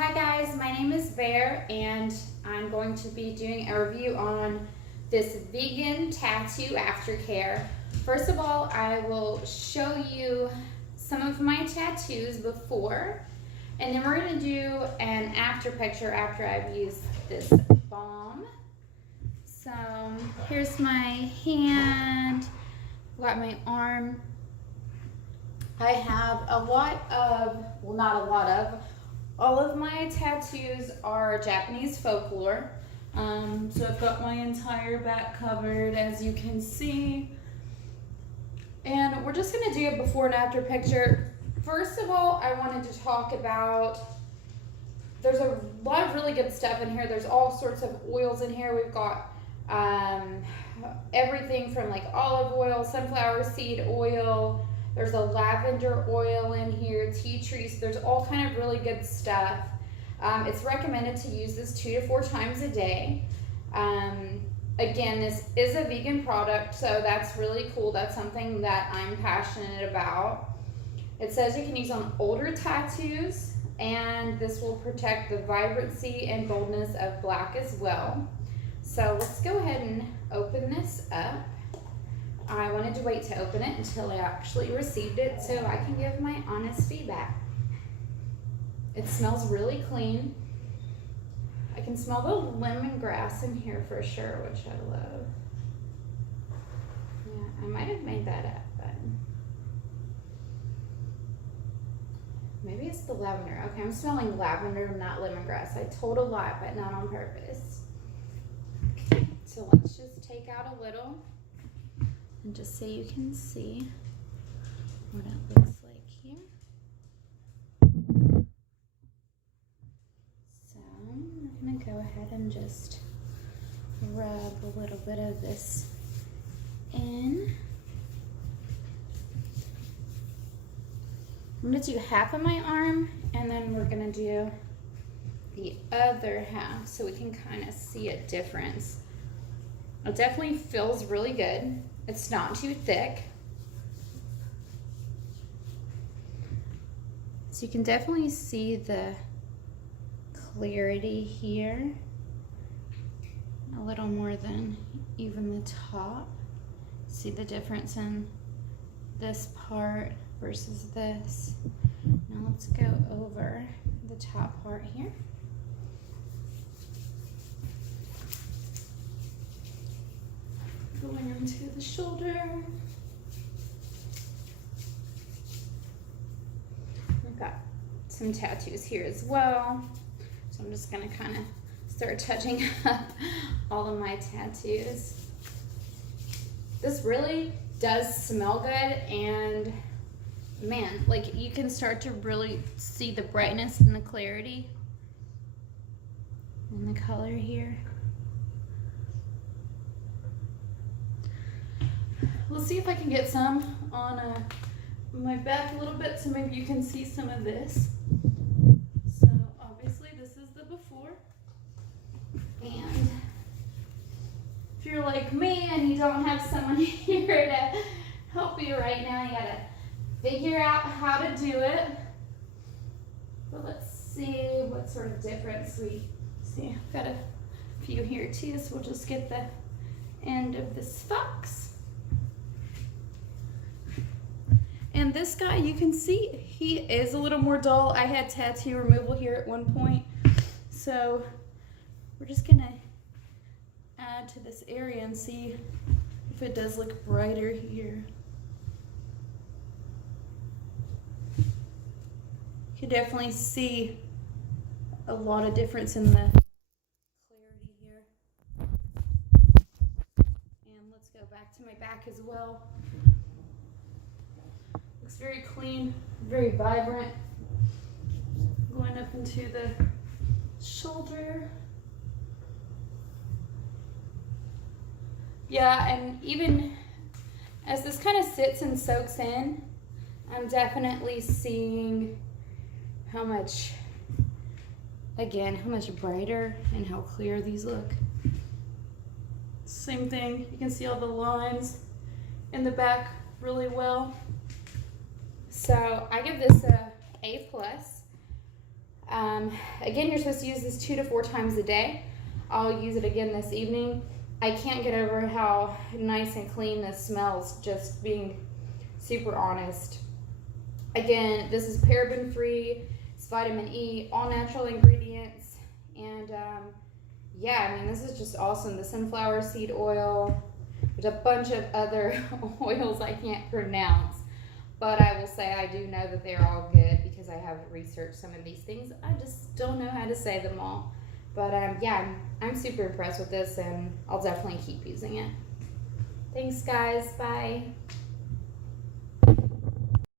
Hi guys, my name is Bear and I'm going to be doing a review on this vegan tattoo aftercare. First of all, I will show you some of my tattoos before, and then we're going to do an after picture after I've used this balm. So here's my hand, got my arm. I have a lot of, well, not a lot of, all of my tattoos are Japanese folklore. So I've got my entire back covered, as you can see. And we're just gonna do a before and after picture. First of all, I wanted to talk about, there's a lot of really good stuff in here. There's all sorts of oils in here. We've got everything from like olive oil, sunflower seed oil, there's a lavender oil in here, tea trees. There's all kind of really good stuff. It's recommended to use this 2 to 4 times a day. Again, this is a vegan product, so that's really cool. That's something that I'm passionate about. It says you can use on older tattoos, and this will protect the vibrancy and boldness of black as well. So let's go ahead and open this up. I wanted to wait to open it until I actually received it so I can give my honest feedback. It smells really clean. I can smell the lemongrass in here for sure, which I love. Yeah, I might have made that up, but maybe it's the lavender. Okay, I'm smelling lavender, not lemongrass. I told a lie, but not on purpose. Okay, so let's just take out a little, and just so you can see what it looks like here. So I'm gonna go ahead and just rub a little bit of this in. I'm gonna do half of my arm, and then we're gonna do the other half so we can kind of see a difference. It definitely feels really good. It's not too thick. So you can definitely see the clarity here. A little more than even the top. See the difference in this part versus this. Now let's go over the top part here. Going into the shoulder. I've got some tattoos here as well. So I'm just gonna kind of start touching up all of my tattoos. This really does smell good, and man, like you can start to really see the brightness and the clarity and the color here. Let's see if I can get some on my back a little bit so maybe you can see some of this. So obviously this is the before. And if you're like me and you don't have someone here to help you right now, you gotta figure out how to do it. But let's see what sort of difference we see. I've got a few here too, so we'll just get the end of this fox. And this guy, you can see he is a little more dull. I had tattoo removal here at one point. So we're just gonna add to this area and see if it does look brighter here. You can definitely see a lot of difference in the clarity here. And let's go back to my back as well. Looks very clean, very vibrant. Going up into the shoulder. Yeah, and even as this kind of sits and soaks in, I'm definitely seeing how much, again, how much brighter and how clear these look. Same thing, you can see all the lines in the back really well. So I give this a A+. Again, you're supposed to use this 2 to 4 times a day. I'll use it again this evening. I can't get over how nice and clean this smells, just being super honest. Again, this is paraben free, it's vitamin E, all natural ingredients, and yeah, I mean, this is just awesome. The sunflower seed oil, there's a bunch of other oils I can't pronounce, but I will say I do know that they're all good because I have researched some of these things. I just don't know how to say them all. But yeah, I'm super impressed with this, and I'll definitely keep using it. Thanks, guys. Bye.